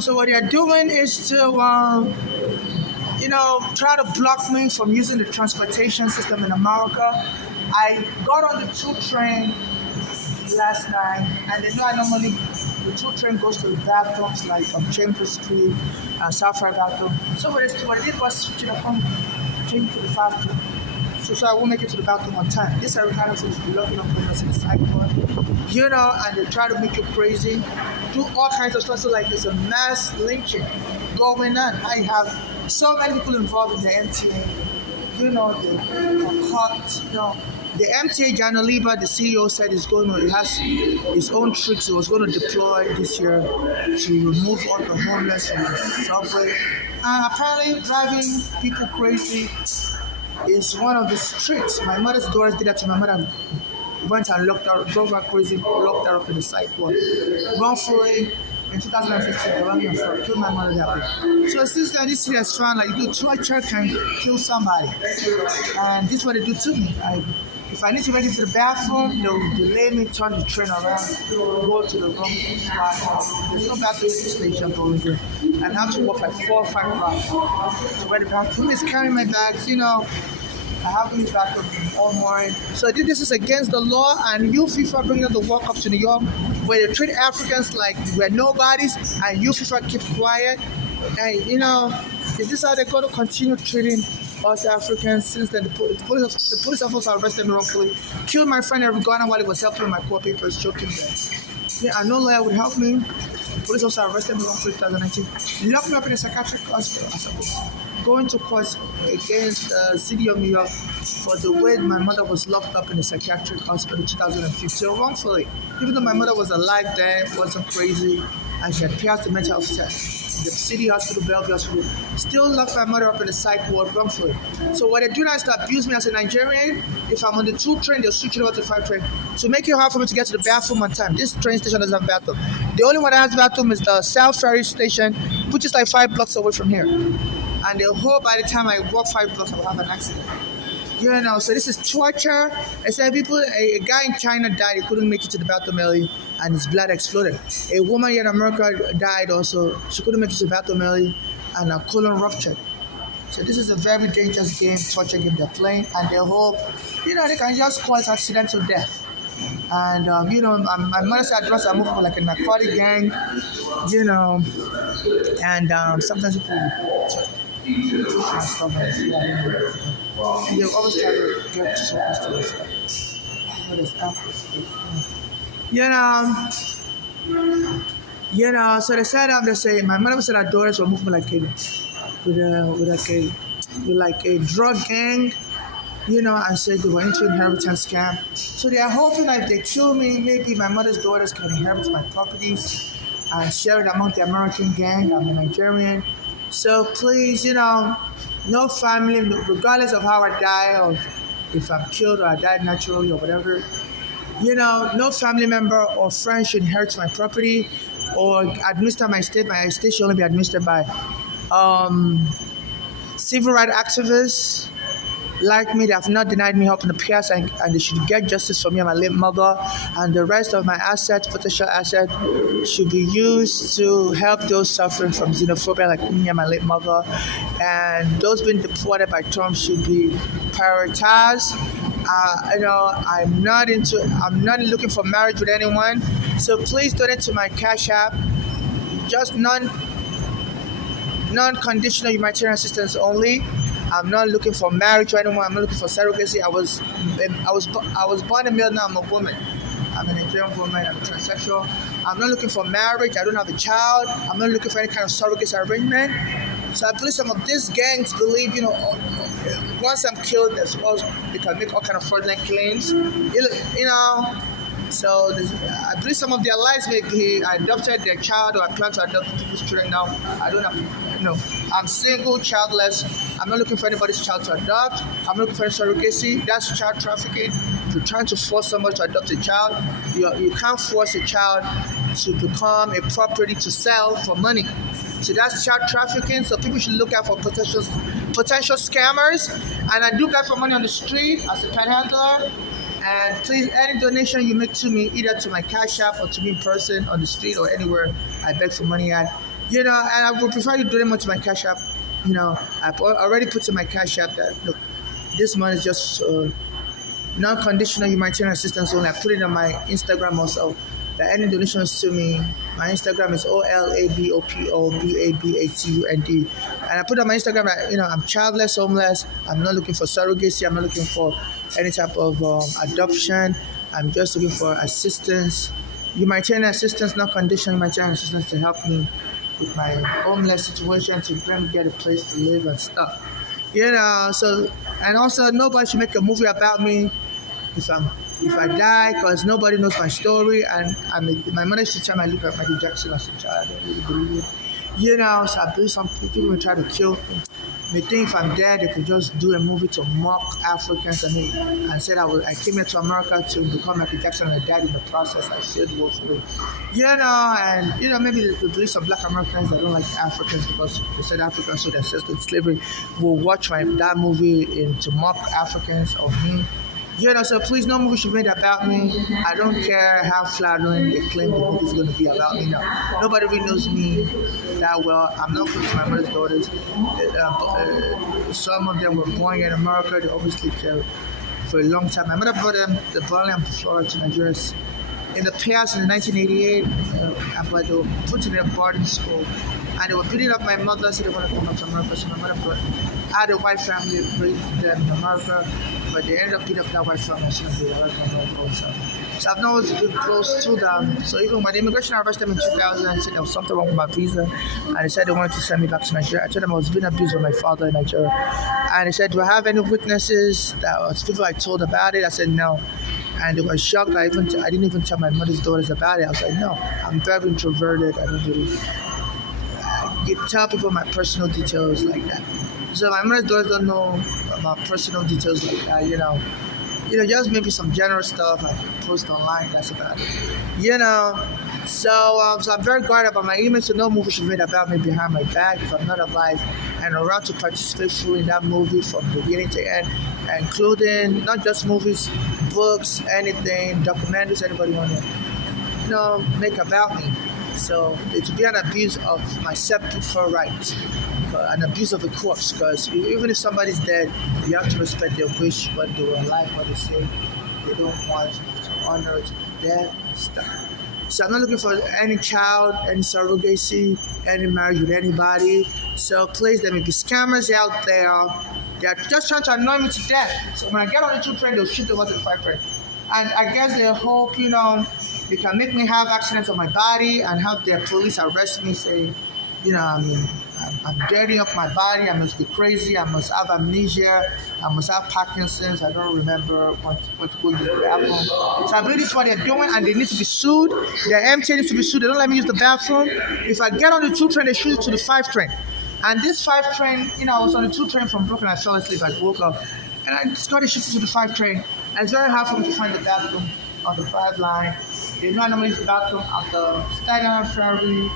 So what they're doing is to, try to block me from using the transportation system in America. I got on the 2 train last night, and they know I normally the 2 train goes to the bathrooms like Chambers Street, South Side bathroom. So what I did was switch it up on change to the 5 train. So I won't make it to the bathroom on time. This are kind of things you're looking up when in the sidewalk, and they try to make you crazy, do all kinds of stuff. So like there's a mass lynching going on. I have so many people involved in the MTA. The caught. The MTA Jana Liba, the CEO, said he has his own tricks he was going to deploy this year to remove all the homeless from the subway. And apparently driving people crazy is one of his tricks. My mother's daughters did that to my mother. Went and locked her, drove her crazy, locked her up in the sidewalk. Wrongfully, in 2015, the Rwandan fraud killed my mother that way. So since then, this year has found like torture can kill somebody, and this is what they do to me. If I need to make it to the bathroom, they'll delay me, turn the train around, go to the wrong spot. There's no bathroom station going there. And I have to walk like 4 or 5 blocks to where the bathroom is. Carrying my bags. I haven't been back up all morning. So I think this is against the law, and you FIFA bringing up the World Cup to New York, where they treat Africans like we're nobodies, and you FIFA keep quiet. And is this how they're going to continue treating us Africans? Since then, the police officer arrested me wrongfully, killed my friend in Ghana while he was helping my court papers, choking them. Yeah, and no lawyer would help me. The police officer arrested me wrongfully in 2019, locked me up in a psychiatric hospital. I suppose going to court against the city of New York for the way my mother was locked up in a psychiatric hospital in 2015 wrongfully. Even though my mother was alive then, wasn't crazy, and she had passed the mental health test. The city hospital, Bellevue Hospital, still locked my mother up in the psych ward wrongfully. So what they do now is to abuse me as a Nigerian. If I'm on the 2 train, they'll switch it over to 5 train. To make it hard for me to get to the bathroom on time. This train station doesn't have a bathroom. The only one that has a bathroom is the South Ferry station, which is like 5 blocks away from here. And they hope by the time I walk 5 blocks, I will have an accident. So this is torture. I said a guy in China died, he couldn't make it to the bathroom early, and his blood exploded. A woman here in America died also, she couldn't make it to the bathroom early, and her colon ruptured. So this is a very dangerous game, torture game they're playing, and they hope, they can just cause accidental death. And my mother said drugs are moving like a narcotic gang, and sometimes people and stuff like that. And they always try to get so close to this stuff. What is so they said they say my mother said her daughters were moving like a drug gang, and said they were into inheritance scam. So they are hoping that if they kill me, maybe my mother's daughters can inherit my properties and share it among the American gang. I'm a Nigerian. So please, no family, regardless of how I die or if I'm killed or I died naturally or whatever, no family member or friend should inherit my property or administer my estate. My estate should only be administered by civil rights activists like me that have not denied me help in the past, and they should get justice for me and my late mother, and the rest of my assets, potential assets, should be used to help those suffering from xenophobia like me and my late mother, and those being deported by Trump should be prioritized. I'm not looking for marriage with anyone, so please donate to my Cash App. Just non-conditional humanitarian assistance only. I'm not looking for marriage or anyone. I'm not looking for surrogacy. I was born a male. Now I'm a woman. I'm a Nigerian woman. I'm transsexual. I'm not looking for marriage. I don't have a child. I'm not looking for any kind of surrogacy arrangement. So I believe some of these gangs believe, once I'm killed, they can make all kind of fraudulent claims. So I believe some of their lives may be adopted their child, or I plan to adopt people's children now. I don't have, I'm single, childless. I'm not looking for anybody's child to adopt. I'm not looking for any surrogacy. That's child trafficking. If you're trying to force somebody to adopt a child, you can't force a child to become a property to sell for money. So that's child trafficking. So people should look out for potential scammers. And I do beg for money on the street as a panhandler. And please, any donation you make to me, either to my Cash App or to me in person on the street or anywhere I beg for money at, And I would prefer you donate more to my Cash App. I've already put in my Cash App that look, this money is just non-conditional humanitarian assistance only. I put it on my Instagram also. That any donations to me, my Instagram is OLABOPOBABATUND, and I put on my Instagram that I'm childless, homeless. I'm not looking for surrogacy. I'm not looking for any type of adoption. I'm just looking for assistance, humanitarian assistance, not conditional humanitarian assistance to help me with my homeless situation, to let me get a place to live and stuff. So, and also nobody should make a movie about me if I die, because nobody knows my story, and my mother used to tell me I look like Michael Jackson as a child. I don't really believe it. So I believe some people will try to kill me. They think if I'm dead, they could just do a movie to mock Africans and said I came here to America to become Michael Jackson and I died in the process. I failed woefully. And maybe they believe some black Americans that don't like Africans because they said Africans so their ancestors in slavery will watch that movie to mock Africans or me. So please, no movie should be made about me. I don't care how flattering they claim the movie is going to be about me. No, nobody really knows me that well. I'm not close to my mother's daughters. Some of them were born in America. They obviously care for a long time. My mother brought them the Birmingham to Florida to Nigeria in the past in 1988, but they were put in a boarding school. And they were beating up my mother, so they want to come up to America. So my mother had a white family raised them in America, but they ended up beating up that white family. So they left America also. So I've not always been close to them. So even when the immigration arrested them in 2000, said there was something wrong with my visa, and they said they wanted to send me back to Nigeria. I told them I was being abused by my father in Nigeria, and they said, "Do I have any witnesses?" That was people I told about it. I said no. And they were shocked. I didn't even tell my mother's daughters about it. I was like, no, I'm very introverted. I don't really tell people my personal details like that. So my mother's daughters don't know about personal details like that. Just maybe some general stuff I post online. That's about it. So I'm very guarded about my emails. So no movie should be made about me behind my back if I'm not alive, and around to participate fully in that movie from beginning to end, including not just movies, books, anything, documentaries, anybody want to make about me. So it would be an abuse of my sepulchral rights, an abuse of a corpse, because even if somebody's dead, you have to respect their wish when they were alive, what they say they don't want to honor death and stuff. So I'm not looking for any child, any surrogacy, any marriage with anybody. So please, there may be scammers out there. They're just trying to annoy me to death. So when I get on the 2 train, they'll shoot over to the 5 train. And I guess they hope, they can make me have accidents on my body and have their police arrest me, say, I'm dirtying up my body, I must be crazy, I must have amnesia, I must have Parkinson's, I don't remember what to go to the bathroom. So I believe this is what they're doing, and they need to be sued. Their MTA needs to be sued. They don't let me use the bathroom. If I get on the 2 train, they shoot it to the 5 train. And this 5 train, I was on the 2 train from Brooklyn, I fell asleep, I woke up, and I just got to shoot it to the 5 train. And it's very hard for me to find the bathroom on the 5 line. They don't normally use the bathroom at the Staten Island Ferry,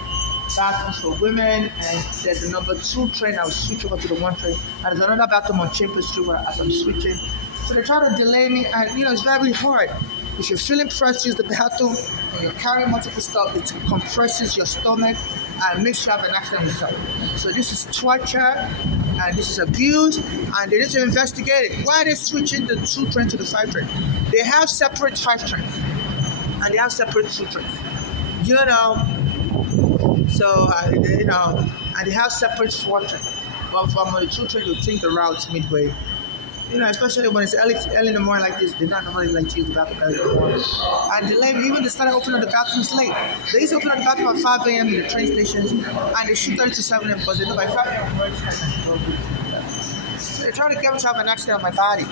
bathrooms for women, and there's the number 2 train. I will switch over to the 1 train, and there's another bathroom on Chambers Street where as I'm switching. So they try to delay me, and it's very hard. If you're feeling pressed, use the bathroom, and you're carrying multiple stuff, it compresses your stomach and makes you have an accident yourself. So this is torture, and this is abuse, and they need to investigate it. Why are they switching the 2 train to the 5 train? They have separate 5 trains, and they have separate 2 trains. So, and they have separate 4 trains. But from the 2 train, you take the route midway. Especially when it's early in the morning like this, they don't normally like to use the bathroom early in the morning. And they started opening the bathrooms late. They used to open up the bathroom at 5 a.m. in the train stations, and they shoot 30 to 7 a.m. because they know by 5 a.m. I'm already starting to go. So they try to get me to have an accident on my body.